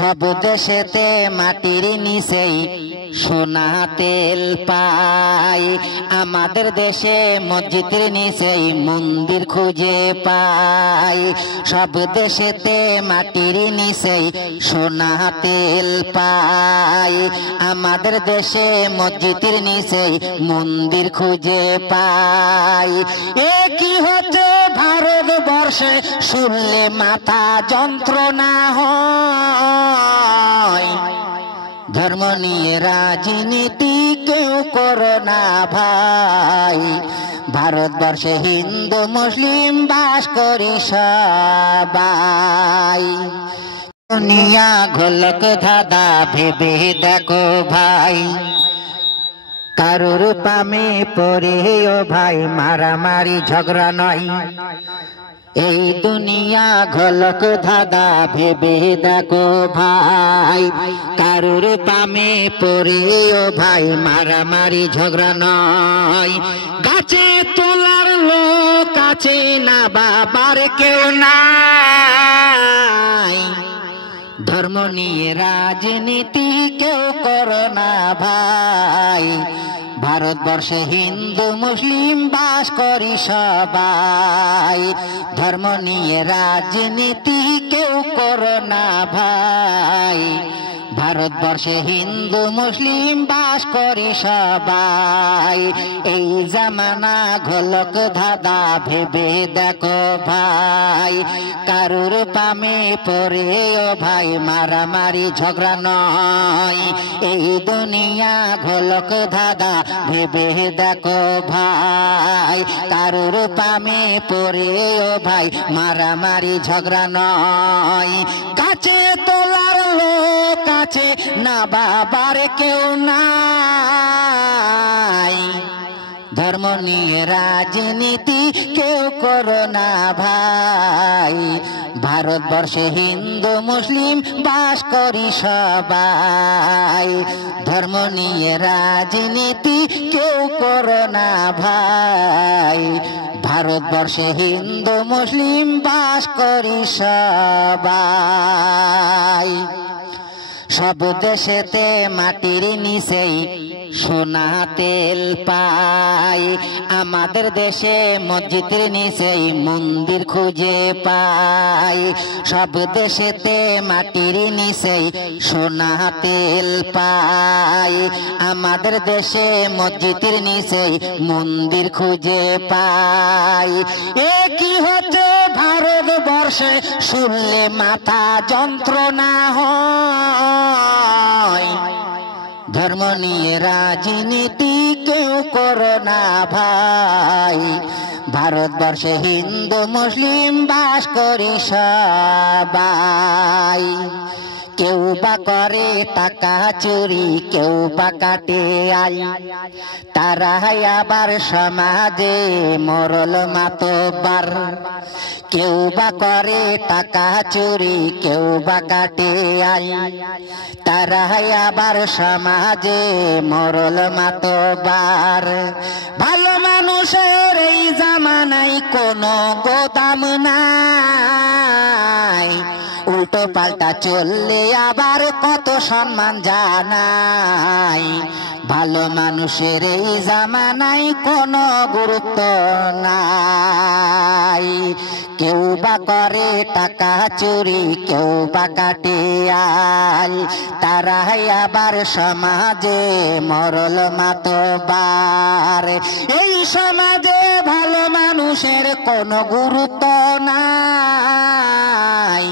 সব দেশেতে মাটির নিচেই সোনা তেল পাই, আমাদের দেশে মসজিদের নিচেই মন্দির খুঁজে পাই। সব দেশেতে মাটির নিচেই সোনা তেল পাই, আমাদের দেশে মসজিদের নিচেই মন্দির খুঁজে পাই। এ কি হচ্ছে ভারতবর্ষে, শুনলে মাথা যন্ত্রণা হয়। ধর্ম নিয়ে রাজনীতি কেউ করো না ভাই, ভারতবর্ষে হিন্দু মুসলিম বাস করি সবাই। দুনিয়া গোলক ধাঁধা ভেবে দেখো ভাই, কারোর পামে পড়ে ও ভাই মারামারি ঝগড়া নয়। এই দুনিয়া গোলক ধাঁধা ভেবে দেখো ভাই, কারোর পামে পড়ে ও ভাই মারামারি ঝগড়া নয়। গাছে তোলার লোক আছে না বাবার কেউ নাই, ধর্ম নিয়ে রাজনীতি কেউ করো না ভাই, ভারতবর্ষে হিন্দু মুসলিম বাস করি সবাই। ধর্ম নিয়ে রাজনীতি কেউ করো না ভাই, ভারতবর্ষে হিন্দু মুসলিম বাস করি সবাই। এই জামানা গোলক ধাঁধা ভেবে দেখো ভাই, কারুর পামে পড়ে ও ভাই মারামারি ঝগড়া নয়। এই দুনিয়া গোলক ধাঁধা ভেবে দেখো ভাই, কারুর পামে পড়ে ও ভাই মারামারি ঝগড়া নয়। গাছে তোলার লোক আছে না বাবার কেউ নাই, ধর্ম নিয়ে রাজনীতি কেউ করো না ভাই, ভারতবর্ষে হিন্দু মুসলিম বাস করি সবাই। ধর্ম নিয়ে রাজনীতি কেউ করো না ভাই, ভারতবর্ষে হিন্দু মুসলিম বাস করি সবাই। সব দেশেতে মাটির নিচেই সোনা তেল পাই, আমাদের দেশে মসজিদের নিচেই মন্দির খুঁজে পাই। সব দেশেতে মাটির নিচেই সোনা তেল পাই, আমাদের দেশে মসজিদের নিচেই মন্দির খুঁজে পাই। এ কি হচ্ছে ভারতবর্ষে, শুনলে মাথা যন্ত্রণা হয়। ধর্ম নিয়ে রাজনীতি কেউ করো না ভাই, ভারতবর্ষে হিন্দু মুসলিম বাস করি সবাই। কেউ বা করে টাকা চুরি, কেউ বা কাটে আই, তারা আবার সমাজে মরল মাতব্বার। কেউ বা করে টাকা চুরি, কেউ বা কাটে আই, তারা আবার সমাজে মরল মাতব্বার। ভালো মানুষের এই জামানায় কোনো গোদাম নাই, উল্টো পাল্টা চললে আবার কত সম্মান জানাই। ভালো মানুষের এই জামানায় কোনো গুরুত্ব নাই। কেউ বা করে টাকা চুরি, কেউ বা কাটে আল, তারাই আবার সমাজে মরল মাতবার। এই সমাজে ভালো মানুষের কোনো গুরুত্ব নাই,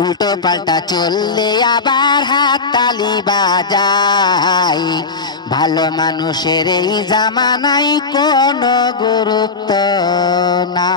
উল্টো পাল্টা চললে আবার হাত তালি বাজাই। ভালো মানুষের এই জামানায় কোনো গুরুত্ব না।